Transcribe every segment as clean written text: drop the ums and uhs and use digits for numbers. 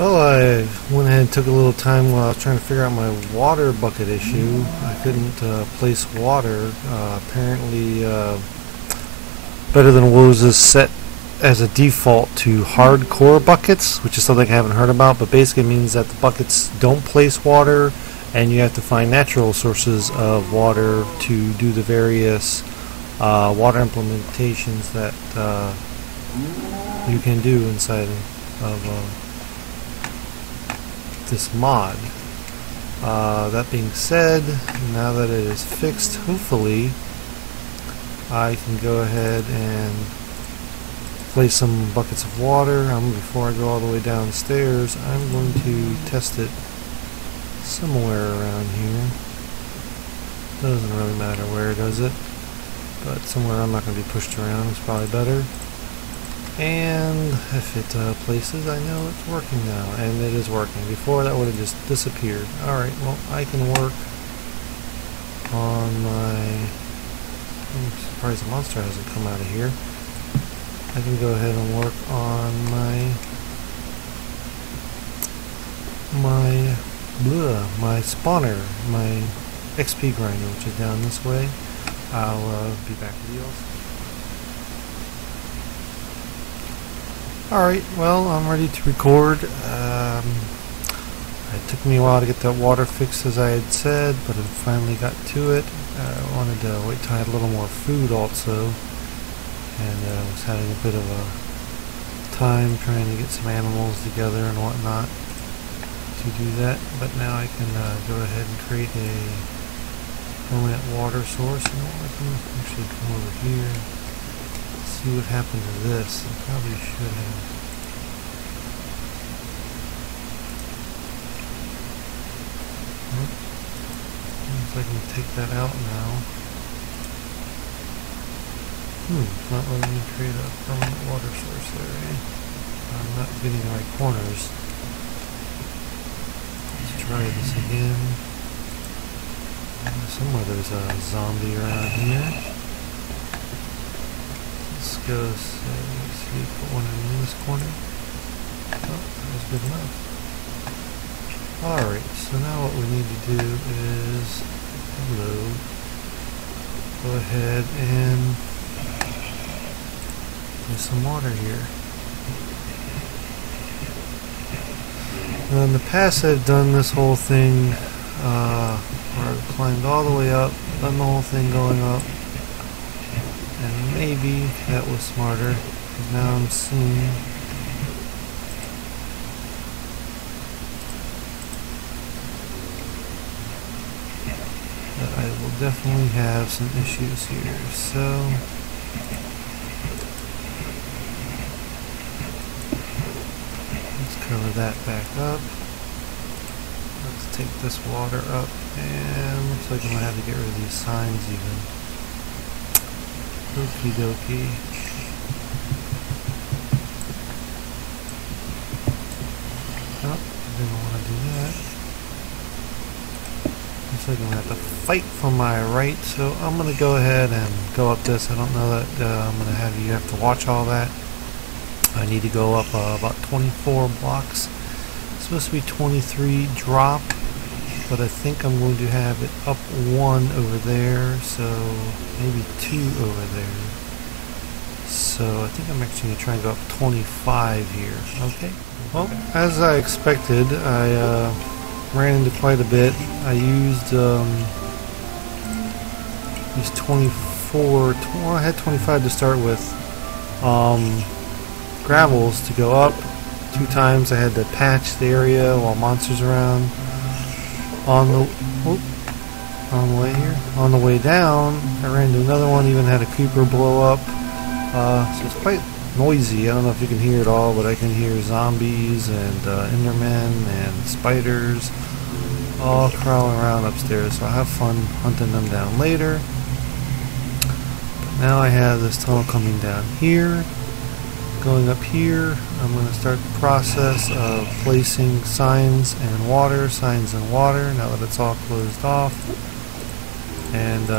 Well, I went ahead and took a little time while I was trying to figure out my water bucket issue. I couldn't place water. Apparently, Better Than Woes is set as a default to hardcore buckets, which is something I haven't heard about, but basically it means that the buckets don't place water and you have to find natural sources of water to do the various water implementations that you can do inside of this mod. That being said, now that it is fixed, hopefully I can go ahead and place some buckets of water. Before I go all the way downstairs, I'm going to test it somewhere around here. Doesn't really matter where, does it? But somewhere I'm not going to be pushed around is probably better. And if it places, I know it's working now, and it is working. Before that would have just disappeared. Alright, well, I can work on my... I'm surprised the monster hasn't come out of here. I can go ahead and work on my spawner, my XP grinder, which is down this way. I'll be back with you all. Alright, well, I'm ready to record. It took me a while to get that water fixed, as I had said, but I finally got to it. I wanted to wait till I had a little more food also, and was having a bit of a time trying to get some animals together and whatnot to do that. But now I can go ahead and create a permanent water source. You know, I can actually come over here. See what happened to this. I probably should have. Seems like I can take that out now. It's not letting me create a permanent water source there, eh? I'm not getting the right corners. Let's try this again. Somewhere there's a zombie around here. Let's go see, put one in this corner. Oh, that was good enough. Alright, so now what we need to do is, go ahead and there's some water here. Now in the past I've done this whole thing where I've climbed all the way up, done the whole thing going up, and maybe that was smarter, because now I'm seeing that I will definitely have some issues here. So cover that back up. Let's take this water up, and looks like I'm gonna have to get rid of these signs even. Okie dokie. Oh, didn't want to do that. Looks like I'm gonna have to fight for my right, so I'm gonna go ahead and go up this. I don't know that I'm gonna have you have to watch all that. I need to go up about 24 blocks. It's supposed to be 23 drop, but I think I'm going to have it up 1 over there, so maybe 2 over there. So I think I'm actually going to try and go up 25 here. Okay. Well, as I expected, I ran into quite a bit. I used these 24. Well, I had 25 to start with. Gravels to go up 2 times. I had to patch the area while monsters around. On the way here, on the way down, I ran into another one. Even had a creeper blow up. So it's quite noisy. I don't know if you can hear it all, but I can hear zombies and endermen and spiders all crawling around upstairs. So I'll have fun hunting them down later. But now I have this tunnel coming down here. Going up here, I'm going to start the process of placing signs and water, now that it's all closed off, and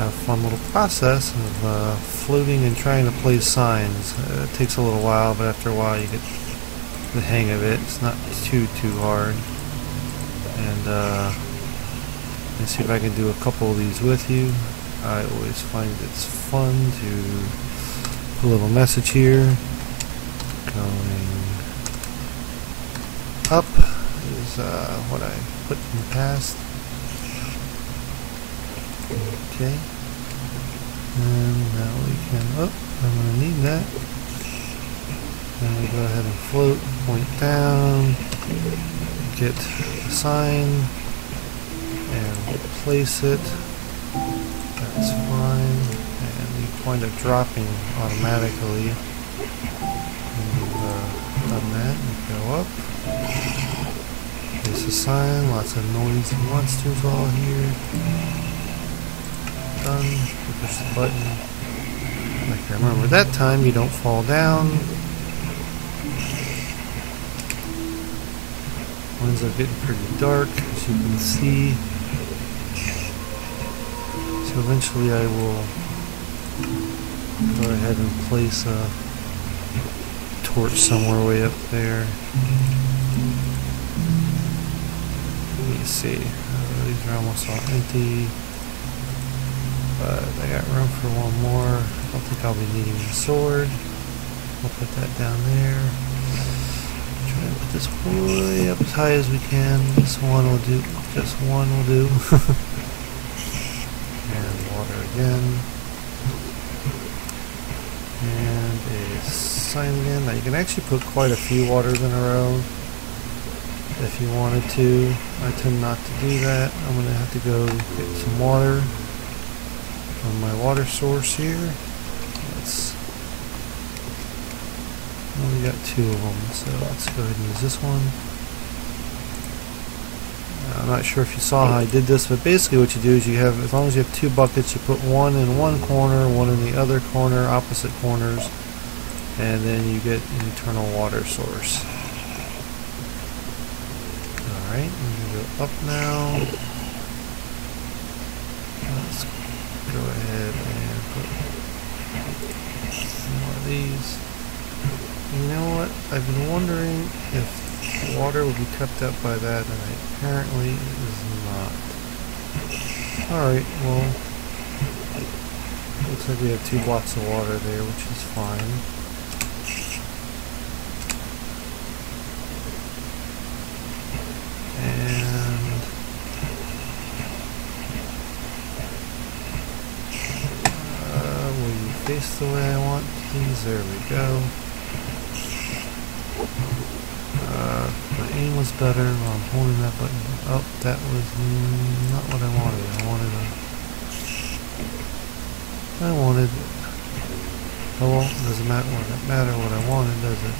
have a fun little process of floating and trying to place signs. It takes a little while, but after a while you get the hang of it. It's not too hard. And let's see if I can do a couple of these with you. I always find it's fun to put a little message here. Going up is what I put in the past. Okay. And now we can, oh, I'm going to need that. Then we go ahead and float, point down, get the sign, and place it. That's fine. And you point up dropping automatically. And we've done that. We go up. There's a sign, lots of noisy monsters all here. Done. We push the button. Like I remember that time, you don't fall down. Winds up getting pretty dark, as you can see. So eventually I will go ahead and place a torch somewhere way up there. Let me see. These are almost all empty. But I got room for one more. I don't think I'll be needing the sword. We'll put that down there. Try and put this way up as high as we can. This one will do. Just one will do. And water again. And a sign again. Now you can actually put quite a few waters in a row if you wanted to. I tend not to do that. I'm going to have to go get some water from my water source here. We got two of them, so let's go ahead and use this one. I'm not sure if you saw how I did this, but basically what you do is you have, as long as you have two buckets, you put one in one corner, one in the other corner, opposite corners, and then you get an eternal water source. Alright, I'm going to go up now. Let's go ahead and put some more of these. You know what? I've been wondering if water will be kept up by that, and apparently it is not. Alright, well, looks like we have 2 blocks of water there, which is fine. And will you face the way I want, please? There we go. My aim was better while I'm holding that button. Oh, that was not what I wanted. I wanted. Oh well, it doesn't matter what I wanted, does it?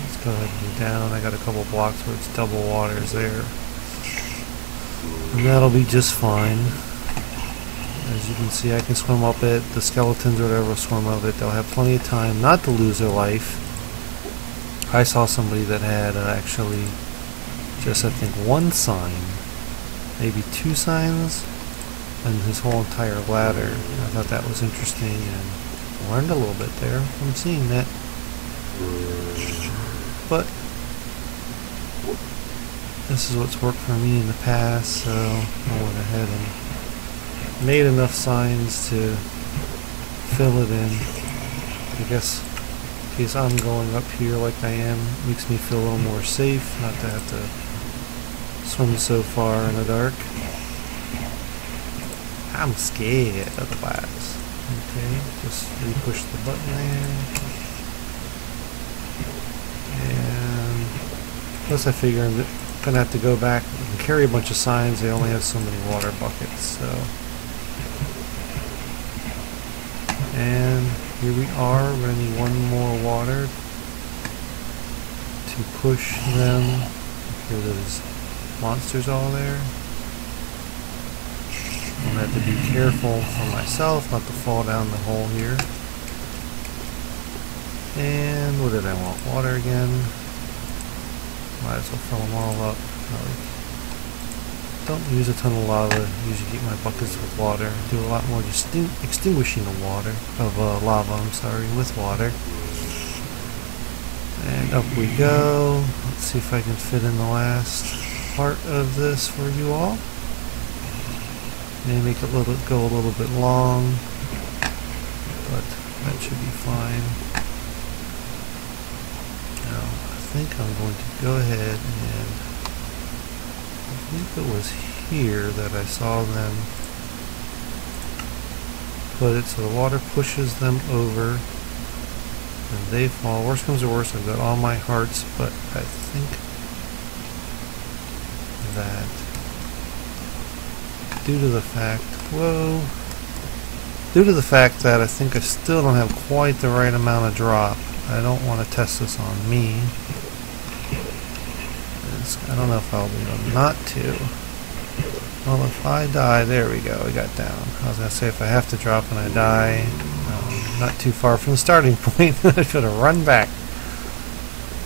Let's go ahead and go down. I got a couple blocks where it's double waters there, and that'll be just fine. As you can see, I can swim up it. The skeletons or whatever swim up it. They'll have plenty of time not to lose their life. I saw somebody that had actually just, I think, 1 sign, maybe 2 signs, and his whole entire ladder. I thought that was interesting and learned a little bit there from seeing that. But this is what's worked for me in the past, so I went ahead and made enough signs to fill it in. I guess in case I'm going up here like I am, makes me feel a little more safe, not to have to swim so far in the dark. I'm scared otherwise. Okay, just re-push the button there. And plus I figure I'm gonna have to go back and carry a bunch of signs. They only have so many water buckets, so. And here we are. We're going to need 1 more water to push them. Here those monsters all there. I'm going to have to be careful for myself not to fall down the hole here. And what did I want? Water again. Might as well fill them all up. don't use a ton of lava. Usually keep my buckets with water. Do a lot more just extinguishing of lava. I'm sorry, with water. And up we go. Let's see if I can fit in the last part of this for you all. Maybe make it go a little bit long, but that should be fine. Now, I think I'm going to go ahead and I think it was here that I saw them put it so the water pushes them over and they fall. Worst comes to worst, I've got all my hearts, but I think that due to the fact that I think I still don't have quite the right amount of drop, I don't want to test this on me. I don't know if I'll be able not to. Well, if I die, there we go, we got down. I was going to say if I have to drop and I die, not too far from the starting point, I should have run back.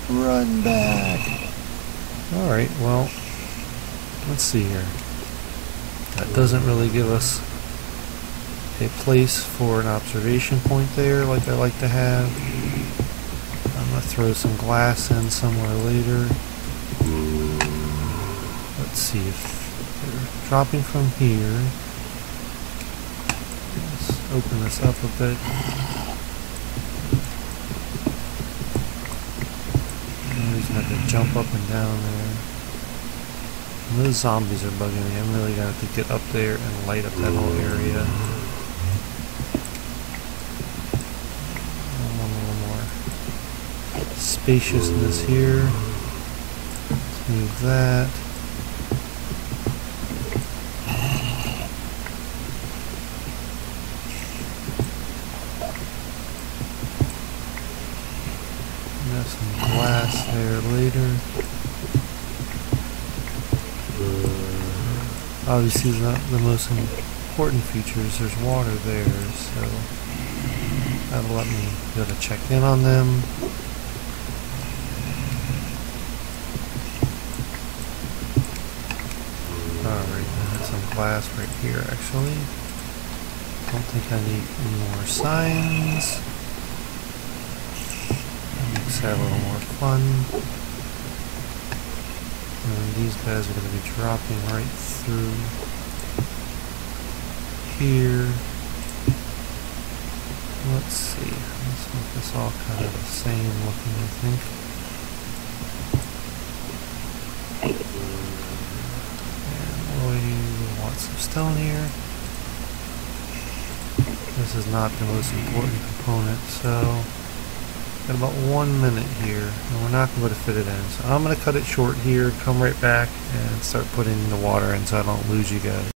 Run back! Alright, well, let's see here. That doesn't really give us a place for an observation point there like I like to have. I'm going to throw some glass in somewhere later. Let's see if they're dropping from here. Let's open this up a bit. I'm just going to have to jump up and down there. And those zombies are bugging me. I'm really going to have to get up there and light up that whole area. A little more spaciousness here. Let's move that. Got some glass there later. Obviously the most important features, there's water there, so that'll let me be able to check in on them. Alright, I have some glass right here actually. Don't think I need any more signs. Makes that a little more fun. And these guys are going to be dropping right through here. Let's see. Let's make this all kind of the same looking, I think. And we want some stone here. This is not the most important component, so got about 1 minute here, and we're not going to fit it in. So I'm going to cut it short here, come right back, and start putting the water in so I don't lose you guys.